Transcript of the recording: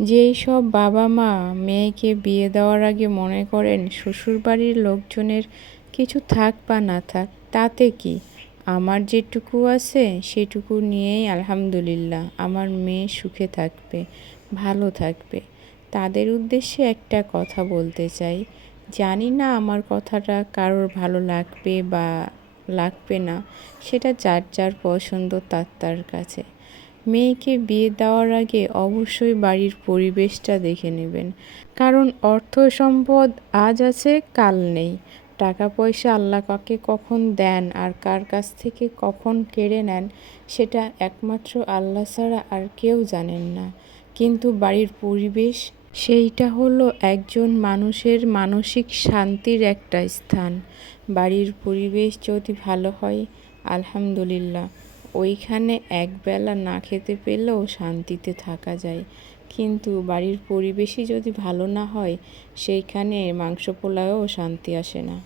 যেই সব বাবা মা মেয়েকে বিয়ে দেওয়ার আগে মনে করেন শ্বশুরবাড়ির লোকজনের কিছু থাক বা না থাক তাতে কি, আমার যেটুকু আছে সেটুকু নিয়েই আলহামদুলিল্লাহ, আমার মেয়ে সুখে থাকবে, ভালো থাকবে, তাদের উদ্দেশ্যে একটা কথা বলতে চাই। জানি না আমার কথাটা কারোর ভালো লাগবে বা লাগবে না, সেটা যার যার পছন্দ তার তার কাছে। মেয়েকে বিয়ে দেওয়ার আগে অবশ্যই বাড়ির পরিবেশটা দেখে নেবেন, কারণ অর্থ সম্পদ আজ আছে কাল নেই। টাকা পয়সা আল্লাহ কাকে কখন দেন আর কার কাছ থেকে কখন কেড়ে নেন সেটা একমাত্র আল্লাহ ছাড়া আর কেউ জানেন না। কিন্তু বাড়ির পরিবেশ, সেইটা হলো একজন মানুষের মানসিক শান্তির একটা স্থান। বাড়ির পরিবেশ যদি ভালো হয় আলহামদুলিল্লাহ, ওইখানে একবেলা না খেতে পেলেও শান্তিতে থাকা যায়। কিন্তু বাড়ির পরিবেশই যদি ভালো না হয় সেইখানে মাংস পোলাওয়েও শান্তি আসে না।